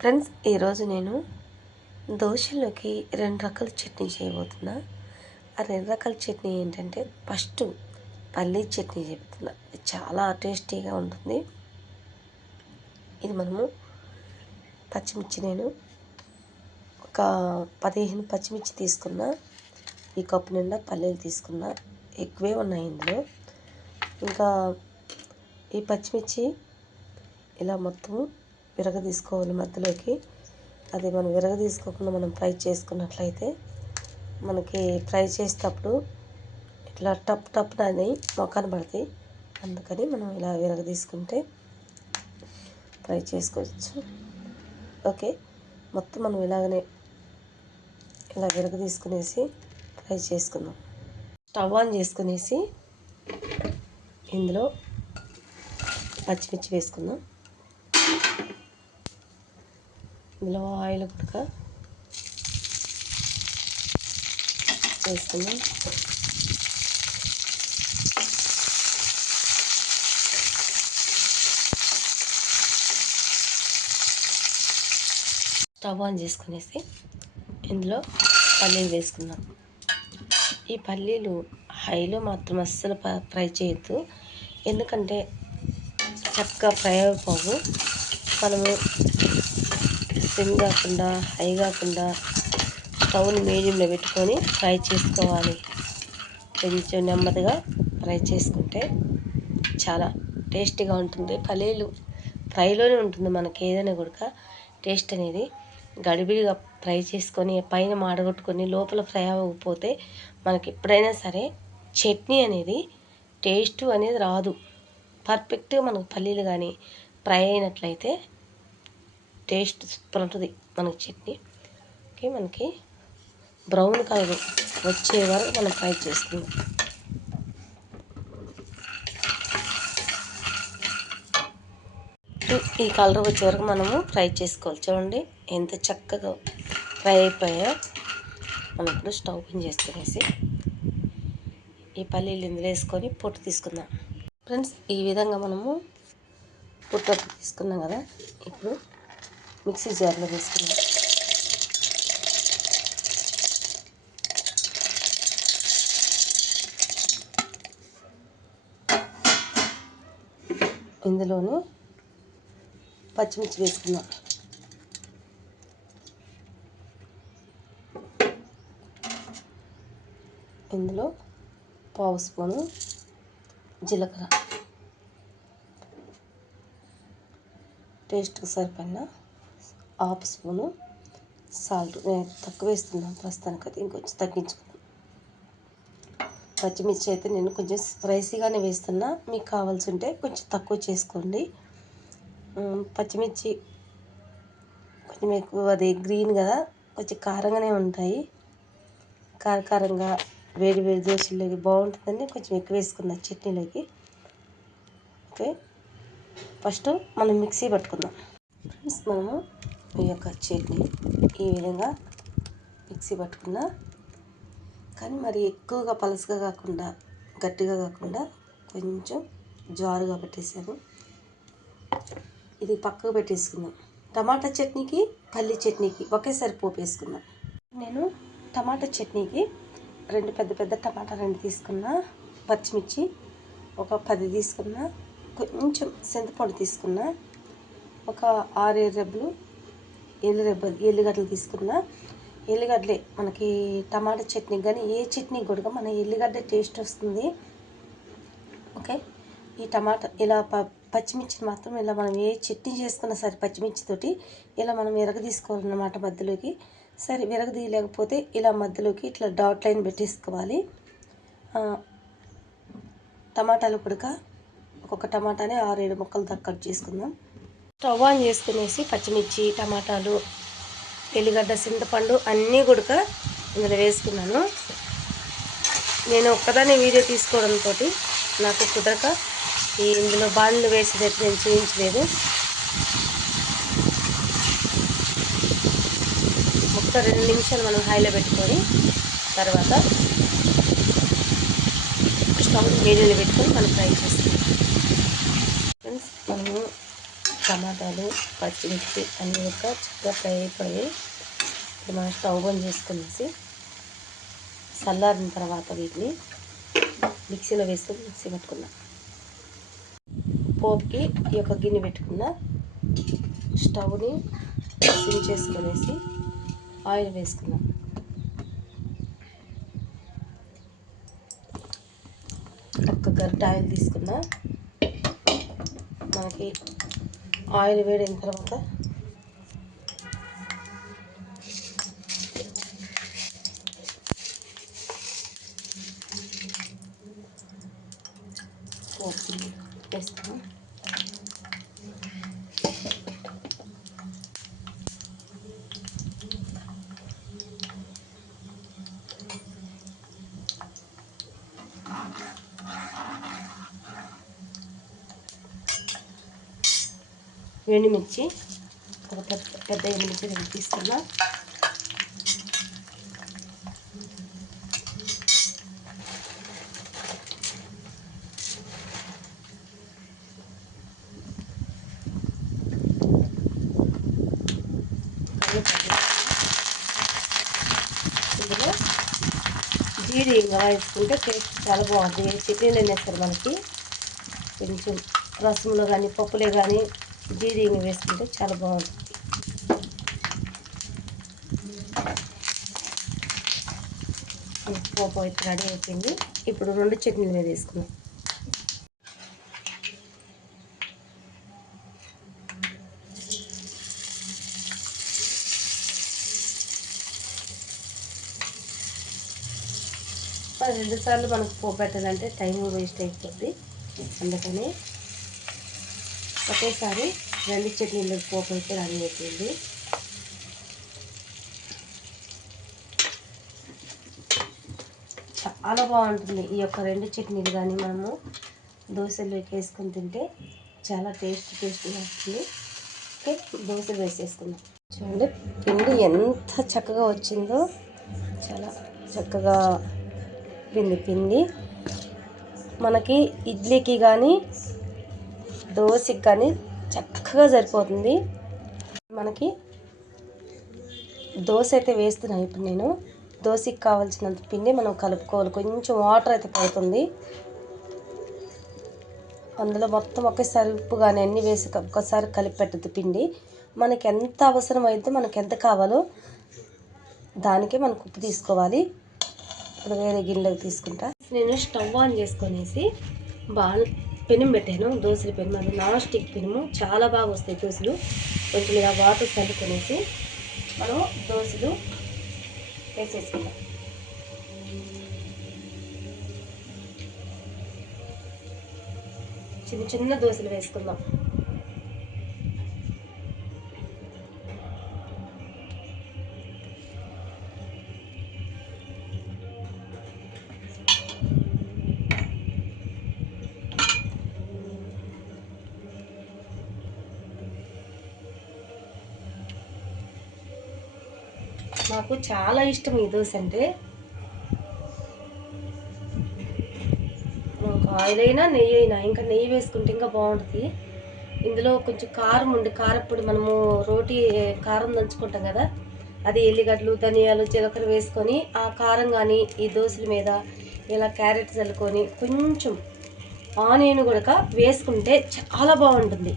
Friends ఈరోజు నేను దోశలోకి రెండు రకాల చట్నీ చేయబోతున్నా. ఆ రెండు రకాల చట్నీ ఏంటంటే ఫస్ట్ పల్లీ చట్నీ చెప్తున్నా చాలా టేస్టీగా ఉంటుంది. ఇది మనము పచ్చిమిర్చి నేను ఒక పదిహేను పచ్చిమిర్చి తీసుకున్నా. ఈ కప్పు నిండా పల్లీలు తీసుకున్నా. ఎక్కువే ఉన్నాయి ఇందులో. ఇంకా ఈ పచ్చిమిర్చి ఇలా మొత్తం విరగ తీసుకోవాలి మధ్యలోకి. అది మనం విరగ తీసుకోకుండా మనం ఫ్రై చేసుకున్నట్లయితే మనకి ఫ్రై చేసేటప్పుడు ఇట్లా టప్ టప్ అని మొక్కన పడతాయి. అందుకని మనం ఇలా విరగ తీసుకుంటే ఫ్రై చేసుకోవచ్చు. ఓకే. మొత్తం మనం ఇలాగనే ఇలా విరగ తీసుకునేసి ఫ్రై చేసుకుందాం. స్టవ్ ఆన్ చేసుకునేసి ఇందులో పచ్చిమిర్చి వేసుకుందాం. ఇందులో ఆయిల్ కుడక వేసుకుందాం. స్టవ్ ఆన్ చేసుకునేసి ఇందులో పల్లీలు వేసుకుందాం. ఈ పల్లీలు హైలో మాత్రం అస్సలు ఫ్రై చేయొద్దు. ఎందుకంటే చక్కగా ఫ్రై అయిపోవు. మనము సిమ్ కాకుండా హై కాకుండా స్టవ్ని మీడియంలో పెట్టుకొని ఫ్రై చేసుకోవాలి. కొంచెం నెమ్మదిగా ఫ్రై చేసుకుంటే చాలా టేస్టీగా ఉంటుంది. పల్లీలు ఫ్రైలోనే ఉంటుంది మనకి ఏదైనా కూడా టేస్ట్ అనేది గడిబిడిగా ఫ్రై చేసుకొని పైన మాడగొట్టుకొని లోపల ఫ్రై అవ్వకపోతే మనకి ఎప్పుడైనా సరే చట్నీ అనేది టేస్ట్ అనేది రాదు. పర్ఫెక్ట్గా మనకు పల్లీలు కానీ ఫ్రై అయినట్లయితే టేస్ట్ సూపర్ ఉంటుంది. మనకి చట్నీ. ఓకే మనకి బ్రౌన్ కలర్ వచ్చే వరకు మనం ఫ్రై చేసుకుందాం. ఈ కలర్ వచ్చే వరకు మనము ఫ్రై చేసుకోవాలి. చూడండి ఎంత చక్కగా ఫ్రై అయిపోయాయో. మనం ఇప్పుడు స్టవ్ ఆన్ చేసుకునేసి ఈ పల్లీలు ఇందులో వేసుకొని పొట్టు తీసుకుందాం. ఫ్రెండ్స్ ఈ విధంగా మనము పొట్టు తీసుకున్నాం కదా. ఇప్పుడు మిక్సీ జార్లో వేసుకున్నాం ఇందులోనే పచ్చిమిర్చి వేసుకున్నాం. ఇందులో పావు స్పూను జీలకర్ర. టేస్ట్కి సరిపడిన హాఫ్ స్పూను సాల్ట్ నేను తక్కువ వేస్తున్నాను. ప్రస్తుతానికి అయితే ఇంకొంచెం తగ్గించుకుందాం పచ్చిమిర్చి అయితే నేను కొంచెం స్పైసీగానే వేస్తున్నా. మీకు కావాల్సి ఉంటే కొంచెం తక్కువ చేసుకోండి. పచ్చిమిర్చి కొంచెం ఎక్కువ అది గ్రీన్ కదా కొంచెం కారంగానే ఉంటాయి. కారకారంగా వేడి వేడి దోశలోకి బాగుంటుందని కొంచెం ఎక్కువ వేసుకున్నా చట్నీలోకి. ఓకే. ఫస్ట్ మనం మిక్సీ పట్టుకుందాం. ఫ్రెండ్స్ మనము ఈ యొక్క చట్నీ ఈ విధంగా మిక్సీ పట్టుకున్నా. కానీ మరి ఎక్కువగా పలసగా కాకుండా గట్టిగా కాకుండా కొంచెం జారుగా పెట్టేసాను ఇది పక్కకు పెట్టేసుకుందాం. టమాటా చట్నీకి పల్లి చట్నీకి ఒకేసారి పోపు వేసుకుందాం. నేను టమాటా చట్నీకి రెండు పెద్ద పెద్ద టమాటా రెండు తీసుకున్నా పచ్చిమిర్చి ఒక పది తీసుకున్నా కొంచెం చింతపండు తీసుకున్నా ఒక ఆరేడు రెబ్బలు ఎల్లు రెబ్బలు ఎల్లిగడ్డలు తీసుకున్నా ఎల్లిగడ్డలే మనకి టమాటా చట్నీ కానీ ఏ చట్నీ కూడా మన ఎల్లిగడ్డ టేస్ట్ వస్తుంది. ఓకే? ఈ టమాటా ఇలా ప పచ్చిమిర్చిని మాత్రం ఇలా మనం ఏ చట్నీ చేసుకున్నా సరే పచ్చిమిర్చితోటి ఇలా మనం విరగ తీసుకోవాలన్నమాట మధ్యలోకి. సరే విరగదీయలేకపోతే ఇలా మధ్యలోకి ఇట్లా డాట్ లైన్ పెట్టేసుకోవాలి. టమాటాలు పుడక ఒక్కొక్క టమాటాని ఏడు ముక్కలు దాకా కట్ చేసుకుందాం. స్టవ్ ఆన్ చేసుకునేసి పచ్చిమిర్చి టమాటాలు ఎల్లిగడ్డ చింతపండు అన్నీ గుడక ఇందులో వేసుకున్నాను. నేను ఒక్కదాన్ని వీడియో తీసుకోవడంతో నాకు కుదరక ఈ ఇందులో బాండ్లు వేసేది నేను చూపించలేదు ఒక్క రెండు నిమిషాలు మనం హైలో పెట్టుకొని తర్వాత స్టవ్ వేడిలో పెట్టుకొని మనం ఫ్రై చేస్తాం. ఫ్రెండ్స్ మనము టమాటాలు పచ్చిమిర్చి అన్నీ ఒక చక్కగా ఫ్రై అయిపోయి ఇప్పుడు మనం స్టవ్ బంద్ చేసుకునేసి చల్లారిన తర్వాత వీటిని మిక్సీలో వేసుకొని మిక్సీ పెట్టుకున్నాం పోపుకి ఈ యొక్క గిన్నె పెట్టుకున్న స్టవ్ని సిమ్ చేసుకునేసి ఆయిల్ వేసుకున్నాం ఒక్క గరిట ఆయిల్ తీసుకున్నా. మనకి ఆయిల్ వేడిన తర్వాత పోపు వేస్తాం ఎండుమిర్చి ఒక పెద్ద పెద్ద ఎండుమిర్చి రెండు తీసుకున్నా. ఇందులో జీడి ఇంకా వేసుకుంటే టేస్ట్ చాలా బాగుంటుంది. చట్నీలు వేస్తారు మనకి. కొంచెం రసంలో కానీ పప్పులే కానీ జీడి వేసుకుంటే చాలా బాగుంటుంది. పోపు అయితే రెడీ అయిపోయింది. ఇప్పుడు రెండు చట్నీలు మీద వేసుకున్నాం రెండు సార్లు మనకు పోపు పెట్టాలంటే టైం వేస్ట్ అయిపోతుంది అందుకని ఒకేసారి రెండు చట్నీలు పోపు అయితే రెడీ అవుతుంది చాలా బాగుంటుంది ఈ యొక్క రెండు చట్నీలు కానీ మనము దోశలోకి వేసుకొని తింటే చాలా టేస్ట్ టేస్టీగా వస్తుంది. ఓకే దోశలు వేసేసుకుందాం. చూడండి పిండి ఎంత చక్కగా వచ్చిందో చాలా చక్కగా పిండి పిండి. మనకి ఇడ్లీకి కానీ దోశకి కానీ చక్కగా సరిపోతుంది. మనకి దోశ అయితే వేస్తున్నాను ఇప్పుడు నేను. దోశకి కావాల్సినంత పిండి మనం కలుపుకోవాలి. కొంచెం వాటర్ అయితే పడుతుంది అందులో మొత్తం ఒకేసారి ఉప్పు కానీ అన్నీ వేసి ఒక్కసారి కలిపి పెట్టద్దు పిండి. మనకి ఎంత అవసరం అయితే మనకి ఎంత కావాలో దానికే మనకు ఉప్పు తీసుకోవాలి. ఇప్పుడు వేరే గిన్నెలోకి తీసుకుంటా. నేను స్టవ్ ఆన్ చేసుకొనేసి బాగా పెనం పెట్టాను దోశల పెనం అది నాన్ స్టిక్ పెనము. చాలా బాగా వస్తాయి దోశలు కొంచెం ఇలా వాటర్ చల్లుకొనేసి మనం దోశలు వేసేసుకుందాం. చిన్న చిన్న దోశలు వేసుకుందాం. నాకు చాలా ఇష్టం ఈ దోశ అంటే. ఆయిల్ అయినా నెయ్యి అయినా ఇంకా నెయ్యి వేసుకుంటే ఇంకా బాగుంటుంది. ఇందులో కొంచెం కారం ఉండి కారప్పుడు మనము రోటీ కారం దంచుకుంటాం కదా. అది ఎల్లిగడ్డలు ధనియాలు జీలకర్ర వేసుకొని ఆ కారం కానీ ఈ దోశల మీద ఇలా క్యారెట్ చల్లుకొని కొంచెం ఆనియన్ కూడా వేసుకుంటే చాలా బాగుంటుంది.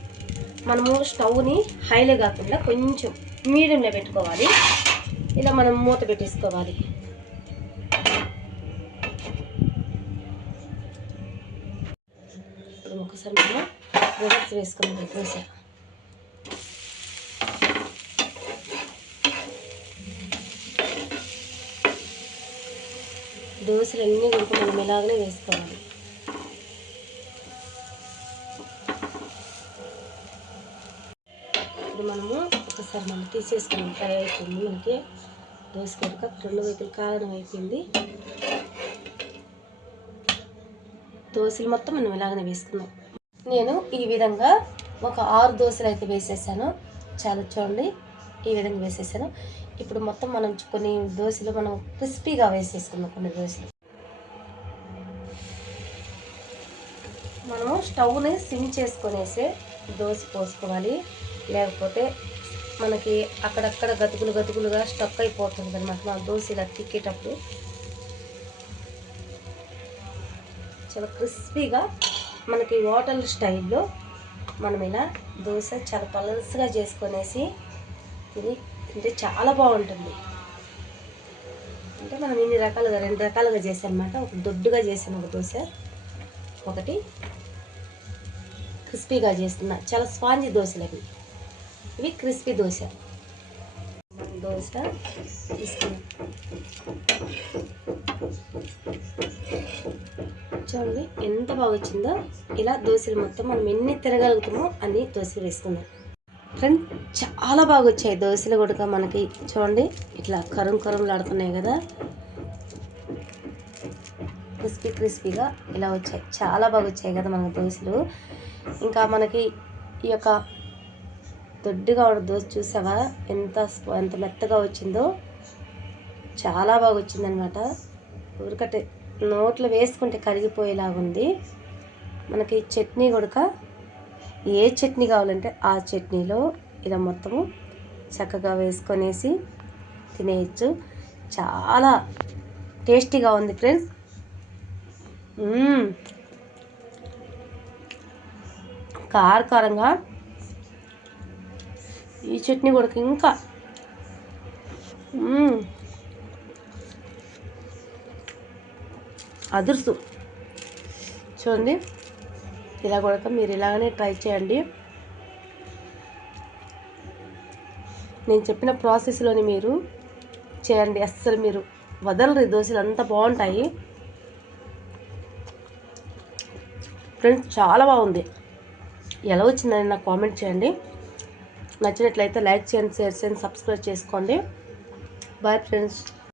మనము స్టవ్ని హైలో కాకుండా కొంచెం మీడియంలో పెట్టుకోవాలి. ఇలా మనం మూత పెట్టేసుకోవాలి. ఇప్పుడు ఒకసారి మనం రివర్స్ వేసుకున్నాం దోశ దోశలు అన్నీ కూడా మనం ఇలాగనే వేసుకోవాలి. ఇప్పుడు మనము ఒకసారి మనం తీసేసుకున్నాం ఫ్రై అయిపోయింది. మనకి దోశ కనుక రెండు వైపులు కారణం అయిపోయింది. దోశలు మొత్తం మనం ఇలాగనే వేసుకుందాం. నేను ఈ విధంగా ఒక ఆరు దోశలు అయితే వేసేసాను. చాలా చూడండి ఈ విధంగా వేసేసాను. ఇప్పుడు మొత్తం మనం కొన్ని దోశలు మనం క్రిస్పీగా వేసేసుకుందాం కొన్ని దోశలు. మనము స్టవ్ని సిమ్ చేసుకునేసి దోశ పోసుకోవాలి. లేకపోతే మనకి అక్కడక్కడ గతుకులు గతుకులుగా స్టక్ అయిపోతుంది అనమాట మన దోశ ఇలా తిక్కేటప్పుడు చాలా క్రిస్పీగా మనకి హోటల్ స్టైల్లో మనం ఇలా దోశ చాలా పలసగా చేసుకొనేసి తిని తింటే చాలా బాగుంటుంది. అంటే మనం ఇన్ని రకాలుగా రెండు రకాలుగా చేసానమాట ఒక దొడ్డుగా చేసాను ఒక దోశ. ఒకటి క్రిస్పీగా చేస్తున్నా. చాలా స్పాంజీ దోశలు అవి ఇవి క్రిస్పీ దోశ. దోశ తీసుకున్నాం చూడండి ఎంత బాగా వచ్చిందో ఇలా దోశలు మొత్తం మనం ఎన్ని తిరగలుగుతామో అన్ని దోశలు వేసుకుందాం. ఫ్రెండ్ చాలా బాగా వచ్చాయి దోశలు కూడా మనకి. చూడండి ఇట్లా కరుం కరంలాడుతున్నాయి కదా క్రిస్పీ క్రిస్పీగా ఇలా వచ్చాయి. చాలా బాగా వచ్చాయి కదా మనకి దోశలు. ఇంకా మనకి ఈ యొక్క దొడ్డుగా ఉన్న దోశ చూసావా? ఎంత ఎంత మెత్తగా వచ్చిందో. చాలా బాగా వచ్చిందనమాట ఉరకటే నోట్లో వేసుకుంటే కరిగిపోయేలాగుంది మనకి చట్నీ కొడుక ఏ చట్నీ కావాలంటే ఆ చట్నీలో ఇలా మొత్తము చక్కగా వేసుకొనేసి తినేయచ్చు. చాలా టేస్టీగా ఉంది ఫ్రెండ్స్. కారకారంగా ఈ చట్నీ కూడా ఇంకా. అదుర్సు. చూడండి. ఇలా కూడా మీరు ఇలాగనే ట్రై చేయండి. నేను చెప్పిన ప్రాసెస్లోని మీరు చేయండి. అస్సలు మీరు వదలరు ఈ దోశలు. అంత బాగుంటాయి. ఫ్రెండ్స్ చాలా బాగుంది. ఎలా వచ్చిందని నాకు కామెంట్ చేయండి. నచ్చినట్లయితే లైక్ చేయండి షేర్ చేయండి సబ్స్క్రైబ్ చేసుకోండి. Bye friends